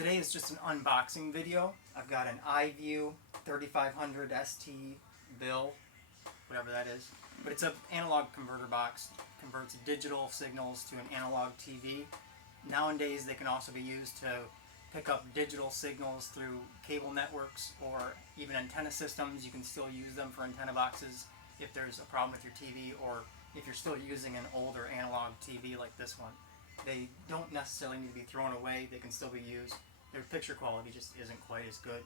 Today is just an unboxing video. I've got an iview 3500 ST bill, whatever that is. But it's an analog converter box. Converts digital signals to an analog TV. Nowadays they can also be used to pick up digital signals through cable networks or even antenna systems. You can still use them for antenna boxes if there's a problem with your TV, or if you're still using an older analog TV like this one. They don't necessarily need to be thrown away. They can still be used. Their picture quality just isn't quite as good.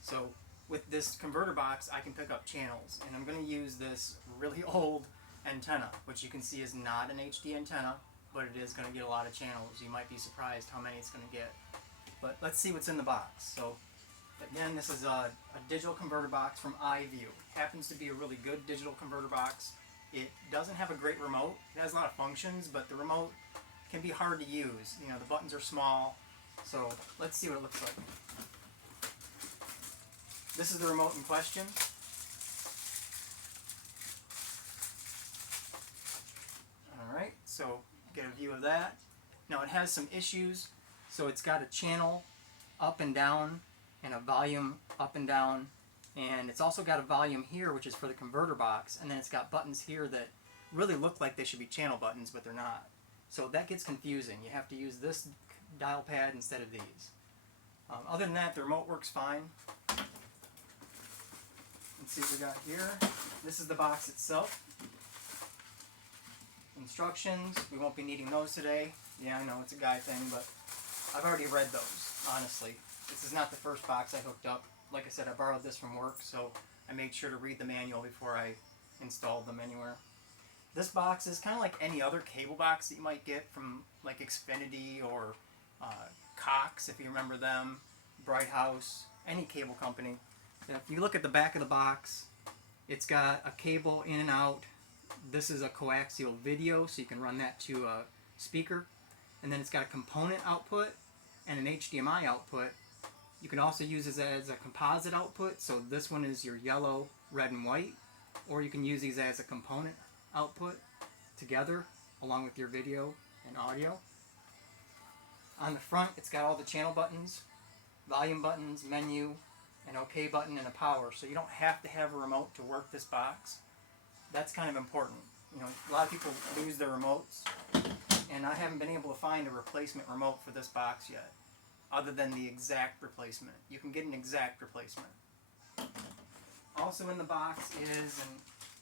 So with this converter box, I can pick up channels, and I'm going to use this really old antenna, which you can see is not an HD antenna, but it is going to get a lot of channels. You might be surprised how many it's going to get. But let's see what's in the box. So again, this is a digital converter box from iview. Happens to be a really good digital converter box. It doesn't have a great remote. It has a lot of functions, but the remote can be hard to use. You know, the buttons are small. So let's see what it looks like. This is the remote in question. Alright, so get a view of that. Now it has some issues. So it's got a channel up and down and a volume up and down, and it's also got a volume here which is for the converter box, and then it's got buttons here that really look like they should be channel buttons, but they're not. So that gets confusing. You have to use this dial pad instead of these. Other than that, the remote works fine. Let's see what we got here. This is the box itself. Instructions, we won't be needing those today. Yeah, I know it's a guy thing, but I've already read those, honestly. This is not the first box I hooked up. Like I said, I borrowed this from work, so I made sure to read the manual before I installed them anywhere. This box is kind of like any other cable box that you might get from like Xfinity or Cox, if you remember them, Bright House, any cable company. Now, if you look at the back of the box, it's got a cable in and out. This is a coaxial video, so you can run that to a speaker. And then it's got a component output and an HDMI output. You can also use this as a composite output, so this one is your yellow, red, and white. Or you can use these as a component output together along with your video and audio. On the front, it's got all the channel buttons, volume buttons, menu, an OK button, and a power. So you don't have to have a remote to work this box. That's kind of important. You know, a lot of people lose their remotes, and I haven't been able to find a replacement remote for this box yet, other than the exact replacement. You can get an exact replacement. Also in the box is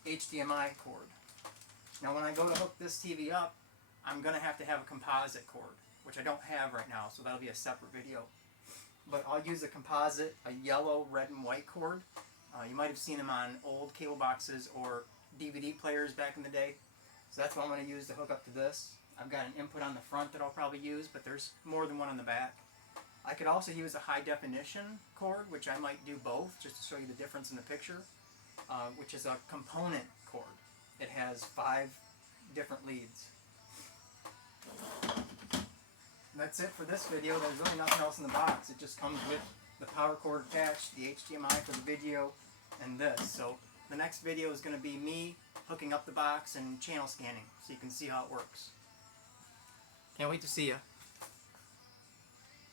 an HDMI cord. Now when I go to hook this TV up, I'm going to have a composite cord, which I don't have right now, so that'll be a separate video. But I'll use a composite, a yellow, red, and white cord. You might have seen them on old cable boxes or DVD players back in the day. So that's what I'm going to use to hook up to this. I've got an input on the front that I'll probably use, but there's more than one on the back. I could also use a high definition cord, which I might do both, just to show you the difference in the picture, which is a component cord. It has 5 different leads. That's it for this video. There's really nothing else in the box. It just comes with the power cord attached, the HDMI for the video, and this. So the next video is going to be me hooking up the box and channel scanning, so you can see how it works. Can't wait to see you.